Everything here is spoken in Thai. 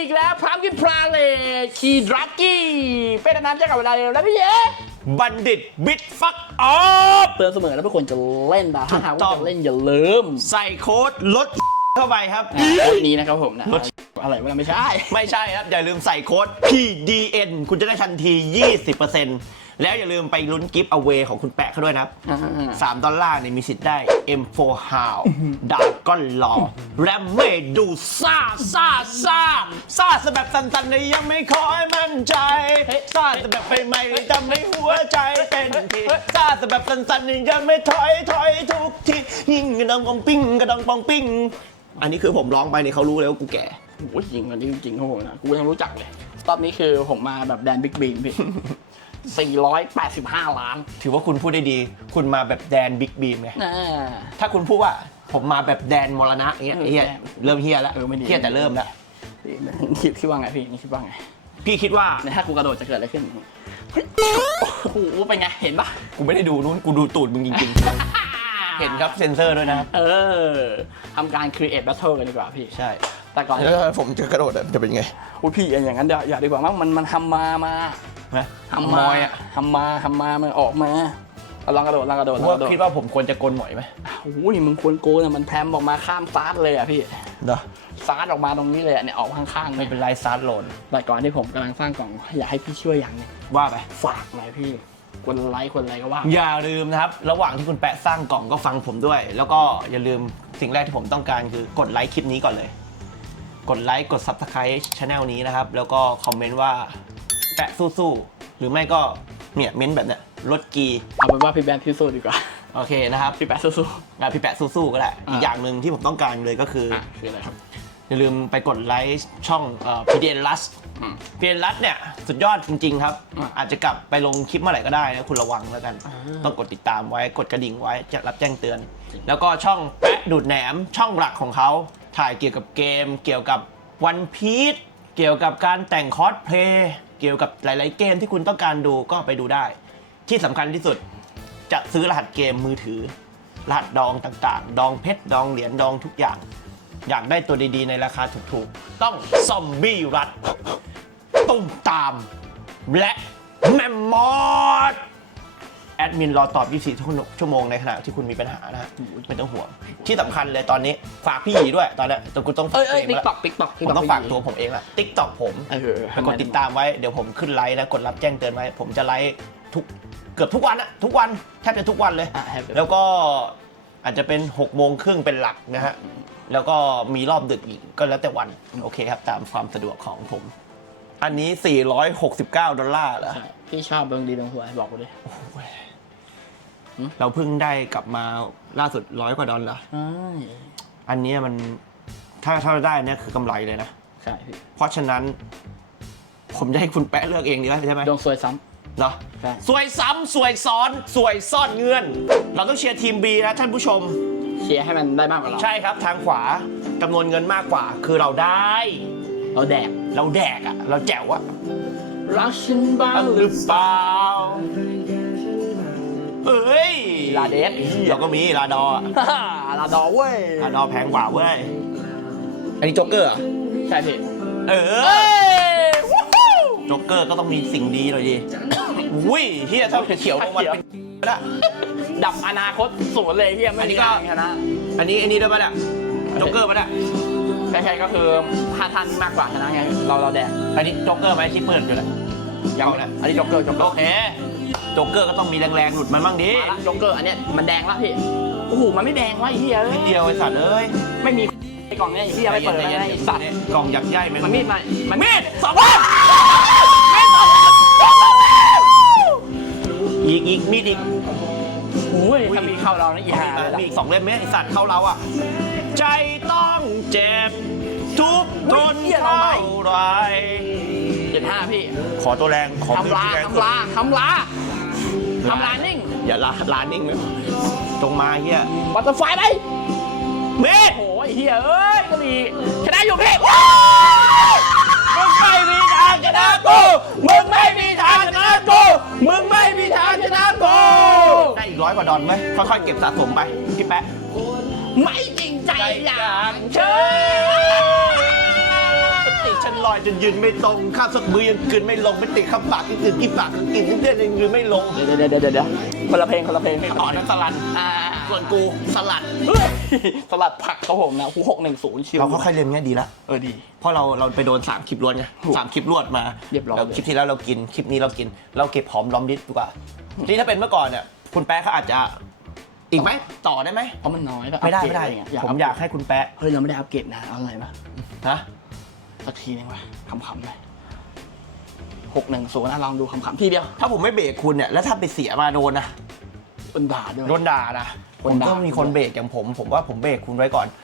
อีกแล้วพรามกินพราเลคีดรักกี้ เป็นอันนั้นจะกับเวลาเร็วแล้วพี่เอ๋บัณฑิตบิดฟักออฟเตือนเสมอแล้วทุกคนจะเล่นแต่ถ้าหากต้ว่าองจะเล่นอย่าลืม ใส่โค้ดลดเข้าไปครับอ่าโค้ดนี้นะครับผมนะอะไรวะไม่ใช่ ไม่ใช่ครับ อย่าลืมใส่โค้ด PDN คุณจะได้ทันที 20% แล้วอย่าลืมไปลุ้นกิฟต์เอาเวของคุณแปะเขาด้วยนะครับอ่า3ดอลลาร์เนี่ยมีสิทธิ์ได้ M4 How ดาก้อนลอแรมเมดูซ่าซ่าซ่าซ่าสแบบสันๆเลยยังไม่ค่อยมั่นใจซ่าสแบบใหม่ๆทำให้หัวใจเต้นทีซ่าสแบบสันๆนี่ยังไม่ถอยถอยทุกทียิ่งกระดองปองปิ้งกระดองปองปิ้งอันนี้คือผมร้องไปเนี่ยเขารู้เลยว่ากูแก่โอ้ยจริงอันนี้จริงๆโอ้โหนะกูยังรู้จักเลยรอบนี้คือผมมาแบบแดนบิ๊กบีมพี่ 485 ล้านถือว่าคุณพูดได้ดี คุณมาแบบแดนบิ๊กบีมไง อ่า ถ้าคุณพูดว่าผมมาแบบแดนมรณะอย่างเงี้ยเออเฮียแดนเริ่มเฮียแล้วเออไม่ดี เฮียแต่เริ่มแล้วคิดคิดว่าไงพี่นี่คิดว่าไงพี่คิดว่า ในถ้ากูกระโดดจะเกิดอะไรขึ้นเฮ้ยโอ้โหเป็นไงเห็นปะกูไม่ได้ดูนู้นกูดูตูดมึงจริงๆ เห็นครับเซ็นเซอร์ด้วยนะครับเออทำการ create battle กันดีกว่าพี่ ใช่แต่ก่อนแล้วผมจะกระโดดจะเป็นไง อุ้ยพี่อย่างนั้นเดี๋ยวอย่าดีกว่ามั้งมันมันทำมามา นะทำมามอยอะทำมาทำมามันออกมาเอาลองกระโดดลองกระโดดลองว่ากระโดดคิดว่าผมควรจะโกนหมอยไหมโอ้ยมึงควรโกนอะมันแพรมออกมาข้ามฟาสเลยอะพี่เนาะฟาสออกมาตรงนี้เลยอะเนี่ยออกข้างๆไม่เนี่ยเป็นไรซาร์โหลนแต่ก่อนที่ผมกำลังสร้างกล่องอยากให้พี่ช่วยอย่างหนึงว่าไป ฝากหน่อยพี่กดไลค์กดอะไรก็ว่า อย่าลืมนะครับ ระหว่างที่คุณแปะสร้างกล่องก็ฟังผมด้วย แล้วก็อย่าลืมสิ่งแรกที่ผมต้องการคือกดไลค์คลิปนี้ก่อนเลย กดไลค์กด Subscribe Channel นี้นะครับ แล้วก็คอมเมนต์ว่า แปะสู้ๆหรือไม่ก็เนี่ยเม้นต์แบบเนี้ยลดกีเอาเป็นว่าพี่แบนพี่สู้ดีกว่า โอเคนะครับพี่แบนสู้ อะพี่แปะสู้ๆก็ได้อ่าอีกอย่างหนึ่งที่ผมต้องการเลยก็คือๆออะคืออะไรครับ อย่าลืมไปกดไลค์ช่องเอ่อ PDN Lust อืม PDN Lust เนี่ยสุดยอดจริงๆครับ อ่าอาจจะกลับไปลงคลิปเมื่อไหร่ก็ได้นะคุณระวังแล้วกัน อ่า ต้องกดติดตามไว้กดกระดิ่งไว้จะรับแจ้งเตือน แล้วก็ช่องแปะดูดแหนมช่องหลักของเขาถ่ายเกี่ยวกับเกม เกี่ยวกับวันพีชเกี่ยวกับการแต่งคอสเพลย์ เกี่ยวกับหลาย ๆ เกมที่คุณต้องการดูก็ไปดูได้ ที่สำคัญที่สุดจะซื้อรหัสเกมมือถือ รหัสดองต่าง ๆ ดองเพชรดองเหรียญดองทุกอย่าง อยากได้ตัวดีๆ ในราคาถูก ๆ ต้องซอมบี้รัดตุ้มตาม และแมมมอด แอดมินรอตอบ 24 ชั่วโมงในขณะที่คุณมีปัญหานะฮะไม่ต้องห่วง ที่สำคัญเลยตอนนี้ฝากพี่หยีด้วยตอนเนี้ยแต่กูต้องเอ้ยเอ้ยงติ๊กละต็อกติ๊กต็อกผมต้องฝากตัวผมเองละติ๊กต็อกผมเออไปกดติดตามไว้เดี๋ยวผมขึ้นไลฟ์นะกดรับแจ้งเตือนไว้ ผมจะไลฟ์ทุกเกือบทุกวันอะทุกวันแทบจะทุกวันเลย อะให้แล้วก็อาจจะเป็น6กโมงครึ่งเป็นหลักนะฮะ แล้วก็มีรอบดึกอีกก็แล้วแต่วัน โอเคครับ ตามความสะดวกของผม อันนี้ 469 ดอลลาร์เหรอใช่พี่ชอบเบิงดีเบิงหวยบอกกูดิ เราเพิ่งได้กลับมาล่าสุดร้อยกว่าดอลลาร์ใช่อันเนี้ยมันถ้าถ้าได้เนี่ยคือกำไรเลยนะ ใช่พี่เพราะฉะนั้น ผมจะให้คุณแปะเลือกเองดีไหมใช่ไหมดวงซวยซ้เนาะใช่ สวยซ้ำสวยซ้อนสวยซ่อนเงื่อน เราต้องเชียร์ทีม B นะท่านผู้ชมำเชียร์ให้มันได้มากกว่าเรา ใช่ครับทางขวาจำนวนเงินมากกว่า คือเราได้ เราแดกเราแดกอะเราแจ๋วอะรักฉันบ้างหรือเปล่า เอ้ยลาเดสเราก็มีลาดอร์อะฮ่าลาดอเว้ยลาดอร์แพงกว่าเว้ย อันนี้โจ๊กเกอร์เหรอใช่พี่เอเอ้อยโจ๊กเกอร์ก็ต้องมีสิ่งดีหน่อยดีอุ้ยเฮียถ้าเขียวๆมันเป็นละดับอนาคตศูนย์เลยเฮียไม่อันนี้มีก็ ทางชนะอันนี้อันนี้ด้วยป่ะเนี่ยโจ๊กเกอร์ป่ะเนี่ยใช่ใช่ก็คือถ้าท่านมากกว่าชนะไงเราเราแดกอันนี้โจ๊กเกอร์ไหมที่เปิดอยู่นะยังเอาละอันนี้จ็อกเกอร์จ็อกเกอโอร์เคโจ๊กเกอร์ก็ต้องมีแรงๆหลุดมันบ้างดิมาละจ็อกเกอร์อันเนี้ยมันแดงละพี่โอ้โหมันไม่แดงวะไอ้เฮียเอ้นิยดเดียวไอ้สัตว์เอ้ยไม่มีไอ้กล่องเนี้ยไอ้เฮียไม่เปิดไม่ได้ไอ้สัตว์กล่องยักษ์ใหญ่มันมันมีดมามันมีดสองพันอีกอีกมีดอีกโอ้ยถ้ามีเข้าเรานะอีห่าเลยมีล่ะอีกสองเล่มไหมไอสัตว์เข้าเราอะ ใจต้องเจ็บ ทุกทนเท่าไรเจ็ดห้าพี่ขอตัวแรงขอทำลาแรงทำลาทำลา ทำลานิ่ง อย่าลาลานิ่งเลยจงมาเฮียบัตเตอร์ไฟไปเมดโอ้ยเฮียเอ้ยก็มีชนะอยู่พี่มึงไม่มีทางชนะกูมึงไม่มีทางชนะกูมึงไม่มีทางชนะกูได้อีกร้อยกว่าดอลไหมค่อยๆเก็บสะสมไปพี่แป๊ะไม่จริงใจอย่างเชยสติฉันลอย จนยืนไม่ตรงข้าวสักมือยังกลืนไม่ลงไปติดข้าวปากที่ตื่นที่ปากก็กินที่เพื่อนยังกลืนไม่ลงเดี๋ยวเดี๋ยวเดี๋ยวเดี๋ยวคนละเพลงคนละเพลงอ๋อนั่นสลัดอ่าส่วนกูสลัดเฮ้ยสลัดผักครับผมนะหูหกหนึ่งศูนย์ชิวเราค่อยๆเรียนเงี้ยดีละเออดีเพราะเราเราไปโดนสามคลิปรวดไงสามคลิปรวดมาเรียบร้อยคลิปที่แล้วเรากินคลิปนี้เรากิน เราเก็บหอมรอมริบดีกว่านี่ถ้าเป็นเมื่อก่อนเนี่ยคุณแป๊ะเขาอาจจะอีกไหมต่อได้ไหมเพราะมันน้อยปะไม่ได้ไม่ได้เงี้ผมอยากให้คุณแป๊ะเฮ้ยเราไม่ได้อัปเกรดนะเอาอะไรปะนะ สักทีนึงวะขำๆเลยหกหนึ่งศูนย์ลองดูขำๆทีเดียวถ้าผมไม่เบรกคุณเนี่ยแล้วถ้าไปเสียมาโดนนะเป็นด่าด้วย โดนด่านะคผนมด่าก็มีคนเบรกอย่างผม ผมว่าผมเบรกคุณไว้ก่อน